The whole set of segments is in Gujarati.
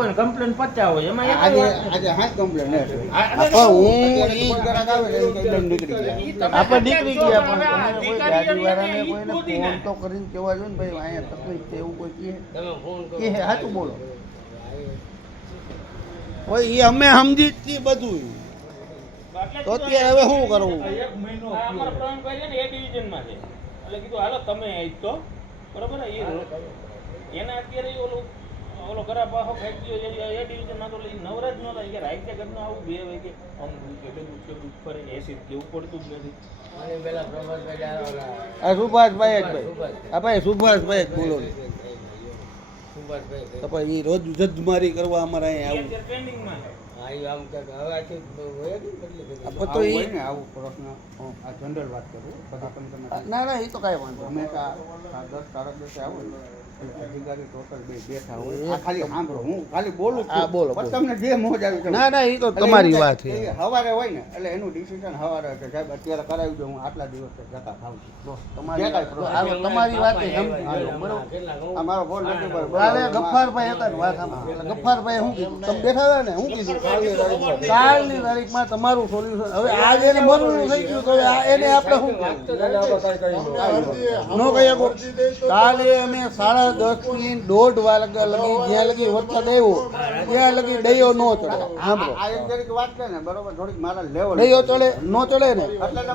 કોઈ કમ્પ્લેન પચાવ હોય એમાં આજે આજે હાથ કમ્પ્લેન હે ઈ આવે ને નીકળી જાય. આપણે નીકળી ગયા પણ કોઈ ગાડીવાળાને કોઈને. ફોન તો કરીને કહેવા જોઈએ ને ભાઈ અહીંયા તકલીફ છે એવું કોઈ કહે. તમે ફોન કરો. કે હે સાચું બોલો. હોય એ અમે સમજી જ બધું તો અત્યારે હવે શું કરવું? એક મહિનો આ અમારા પ્રવીણભાઈ ને એ ડિવિઝનમાં છે. એટલે કીધું હાલો તમે આવી તો બરોબર? ને એ એને અત્યારે ઓલું ઓલો ગયો છે એ ડિવિઝનમાં તો લઈ નવરાજ ન થાય. કે રાઈતે ઘરનું આવું બે વાગે આમ કેટલું કેટલું ફરે એસી કેવું પડતું જ નથી. આ સુભાષભાઈ જ ભાઈ. આ ભાઈ સુભાષભાઈ જ બોલો સુભાષભાઈ. તો એ રોજ જજમારી કરવા અમારે અહીંયા આવું. ટ્રેન્ડિંગમાં છે એ ને. આવું તો ને આવું પ્રશ્ન આ જનરલ વાત કરું બધા તમે તમે ના ના એ તો કાંઈ વાંધો દસ સાડા દસે આવો અધિકારી ટોટલ બે બેઠા હોય. ખાલી સાંભળો હું ખાલી બોલું હા, બોલો, તમને જે મોજ આવી ના ના એ તો તમારી વાત છે. હવારે હોય ને એટલે એનું ડિસિઝન હવારે કે સાહેબ અત્યારે કરાવી દો હું આટલા દિવસે જતા ખાઉં છું. તમારી વાત- તમારી વાત એ બાપા સમજી આવ્યા, ગયો, બરોબર? કેટલા ઘઉં? આ મારો ફોન નથી પર હતા ને વાત કીધું તમે બેઠા હતા ને હું કીધું? કાલની તારીખમાં. તમારું સોલ્યુશન. હવે આજ એને મરવું થઈ ગયું તો આ એને આપણે શું નો કહી શકો કાલે અમે સાડા દસથી દોઢ વાગ્યા લગી જ્યાં લગી વરસાદ આવ્યો ત્યાં લગી ડયો નો ચડે. સાંભળો આ એક જરીક વાત છે ને બરોબર થોડીક મારા લેવલ. ડયો ચડે નો ચડે ને.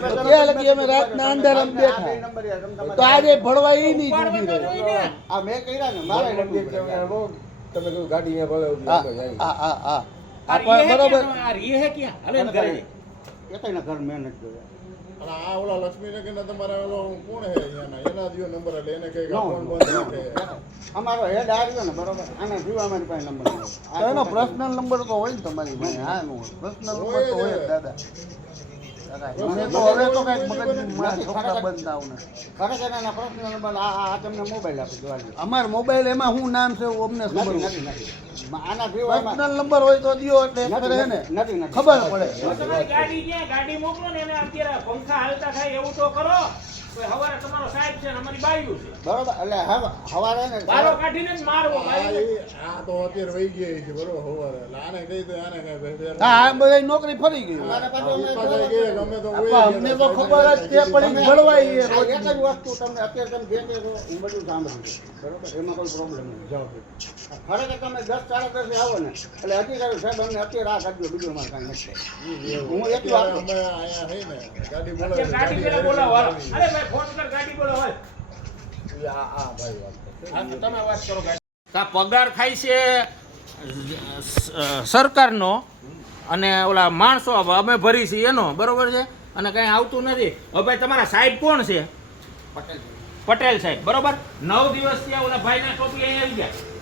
તો ત્યાં લગી અમે રાતના અંધારામાં બેઠા. તો આજે ભળવા એ નહીં જુદી રહે. આ મેં કર્યા ને મારા તમે કહ્યું ગાડી અહીંયા ભલે પણ રીએ હે. બરોબર. આ રીએ હે ક્યાં? હાલો એને ઘરે જોયા આ ઓલા લક્ષ્મીનગરના તમારા ઓલો કોણ હે એના દિયો નંબર એટલે એને કઈ ફોન બંધ રાખે અમારો હેડ આવ્યો ને બરોબર? આના જીવ અમારી પાસે નંબર. તો એનો પર્સનલ નંબર તો હોય ને તમારી પાસે. હા નો પર્સનલ નંબર તો હોય દાદા, મને તો હવે તો કંઈક મગજમાં છોકરા બંધ ના આવું નથી. ખરેખર એના પર્સનલ નંબર આ આ તમને મોબાઈલ આપી જોવા દે. અમાર મોબાઈલ એમાં શું નામ છે અમને ખબર નથી આના પર્સનલ નંબર હોય તો દિયો એટલે કરે નથી, ને નથી. ખબર પડે ગાડી ક્યાં ગાડી મોકલો ને એને અત્યારે પંખા હાલતા થાય એવું તો કરો હવારે તમારો સાહેબ છે અમારી બાયું છે. બરોબર એટલે હવે હવારે ને બારો કાઢીને જ મારવો આ બાયુને. ઈ- આ તો અત્યારે વહી ગયા છે બરોબર હવારે. આને કહી દે આને કઈ હા આ બધા નોકરી ફરી ગઈ. અમે તો અમને તો ખબર જ એક જ વસ્તુ તમને અત્યારે તમે જે કહો હું બધું સાંભળું બરોબર એમાં કોઈ પ્રોબ્લેમ નથી. જવાબ ખરેખર તમે દસ સાડા દસે આવો ને એટલે અધિકારી સાહેબ અમને અત્યારે આ કરજો બીજું અમારે કાંઈ નથી. હું એટલું અમે અહીંયા હઈ ને ગાડી અત્યારે ગાડી બોલાવો અરે ભાઈ ફોન કર ગાડી બોલાવો હાલ. આ આ ભાઈ વાત કરશે. હા, તો તમે વાત કરો ગાડી. પગાર ખાય છે સરકારનો અને ઓલા માણસો અમે ભરી છીએ એનો બરોબર છે? અને કંઈ આવતું નથી. હવે ભાઈ તમારા સાહેબ કોણ છે? પટેલ. પટેલ સાહેબ બરોબર? નવ દિવસ ત્યાં ઓલા ભાઈના ટોપી અહીંયા આવી ગયા.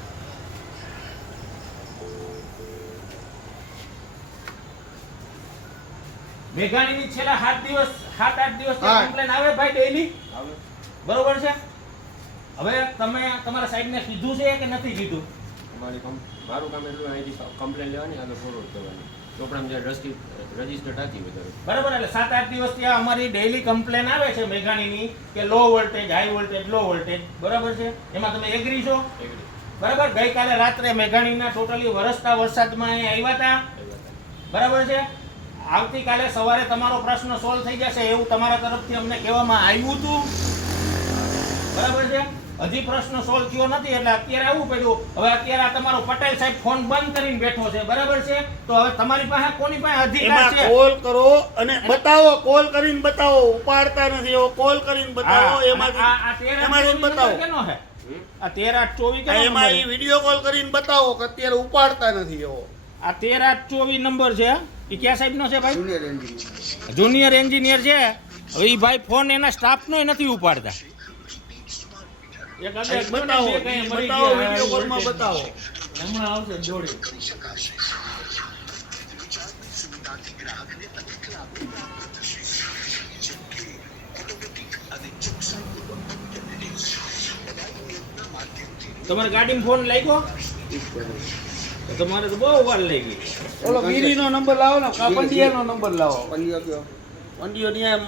મેઘાણીની છેલ્લા સાત દિવસ સાત આઠ દિવસ કમ્પ્લેન આવે ભાઈ ડેઈલી બરોબર છે? હવે તમે તમારા સાહેબને કીધું છે કે નથી કીધું અમારી મારું કામ એટલું અહીંથી કમ્પ્લેન લેવાની અને ફોરવર્ડ કરવાની. ચોપડામાં જે રસ્તી રજિસ્ટર ટાંકી વધારે. બરાબર એટલે સાત આઠ દિવસ ત્યાં અમારી ડેઈલી કમ્પ્લેન આવે છે મેઘાણીની કે low voltage high voltage low voltage બરાબર છે? એમાં તમે એગ્રી છો? બરાબર? ગઈકાલે રાત્રે મેઘાણીના ટોટલી વરસતા વરસાદમાં અહીંયા આવ્યા હતા. બરાબર છે? આવતીકાલે સવારે તમારો પ્રશ્ન સોલ્વ થઈ જશે એવું તમારા તરફથી અમને કહેવામાં આવ્યું હતું. બરાબર છે? હજી પ્રશ્ન સોલ્વ થયો નથી એટલે અત્યારે આવું પડ્યું. હવે અત્યારે આ તમારો પટેલ સાહેબ ફોન બંધ કરીને બેઠો છે બરાબર છે? તો હવે તમારી પાસે કોની પાસે અધિકાર છે? કોલ કરો અને બતાવો કોલ કરીને બતાવો ઉપાડતા નથી એવો કોલ કરીને બતાવો એમાંથી એમાંથી બતાવો. કેનો છે આ તેર આઠ ચોવીસ કેનો એમાં નંબર એ વીડિયો કોલ કરીને બતાવો કે અત્યારે ઉપાડતા નથી એવો. આ તેર આઠ ચોવીસ નંબર છે. એ ક્યાં સાહેબ નો છે ભાઈ? Junior engineer. છે. હવે એ ભાઈ ફોન એના સ્ટાફનો નથી ઉપાડતા. એક બતાવો બે કઈ મરી બતાવો વીડિયો કોલમાં બતાવો. હમણાં આવશે જોડી. તમારે ગાડીમાં ફોન લાગ્યો? તમારે તો બહુ વાર લઈ ગઈ. ઓલો ગીરીનો નંબર લાવો ને કાપડિયાનો નંબર લાવો. પંડિયો કયો? પંડિયો ત્યાં